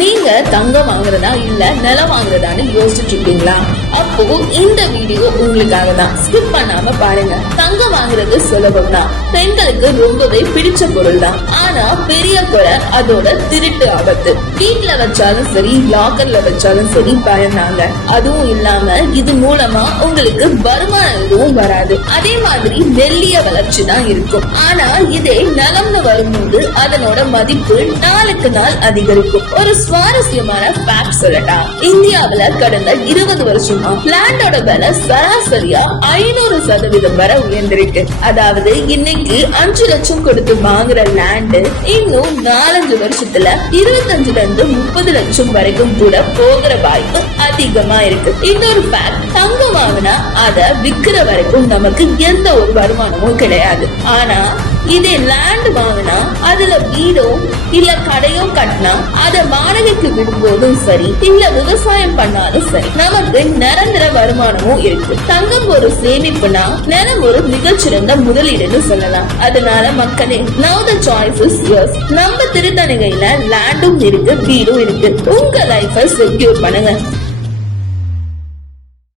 நீங்க தங்கம் வாங்குறதா இல்ல நிலம் வாங்குறதான்னு யோசிச்சுட்டு இருக்கீங்களா? அப்போ இந்த வீடியோ உங்களுக்காக தான். ஸ்கிப் பண்ணாம பாருங்க. தங்கம் வாங்குறது சுலபம் தான், பெண்களுக்கு ரொம்பவே பிடிச்ச பொருள் தான். ஆனா பெரிய குறை அதோட திருட்டு ஆபத்து. வீட்டுல வச்சாலும் சரி, லாக்கர்ல வச்சாலும் சரி பயந்தாங்க. அதுவும் இல்லாம இது மூலமா உங்களுக்கு வருமானம் எதுவும் வராது. அதே மாதிரி வெள்ளிய வளர்ச்சி தான் இருக்கும். ஆனா இதே நிலம்னு வரும்போது அதனோட மதிப்பு நாளுக்கு நாள் அதிகரிக்கும். ஒரு சுவாரஸ்யமான ஃபேக்ட் சொல்லட்டா, இந்தியாவுல கடந்த 20 வருஷமா லேண்டோட விலை சராசரியா 500% வரை உயர்ந்திருக்கு. அதாவது இன்னைக்கு 5 லட்சம் கொடுத்து வாங்குற லேண்ட் இன்னும் 4-5 வருஷத்துல 25 இருந்து 30 லட்சம் வரைக்கும் கூட போகிற வாய்ப்பு அதிகமா இருக்கு. இன்னொரு ஃபேக்ட், தங்கம் வாங்கினா அத விக்கிற வரைக்கும் நமக்கு எந்த ஒரு வருமானமும் கிடையாது. ஆனா இதே லேண்ட் வாங்கினா அதுல வீடோ இல்ல கடையோ கட்டினா அத வாடகைக்கு விடும்போதும் சரி, இல்ல விவசாயம் பண்ணாலும் சரி, நமக்கு நிரந்தர வருமானமும் இருக்கு. தங்கம் ஒரு சேமிப்புனா நிலம் ஒரு மிகச்சிறந்த முதலீடுன்னு சொல்லலாம். அதனால மக்களே, now the choice is yours. நம்ம திருத்தணிகையில லேண்டும் இருக்கு, வீடும் இருக்கு. உங்க லைஃபை செக்யூர் பண்ணுங்க.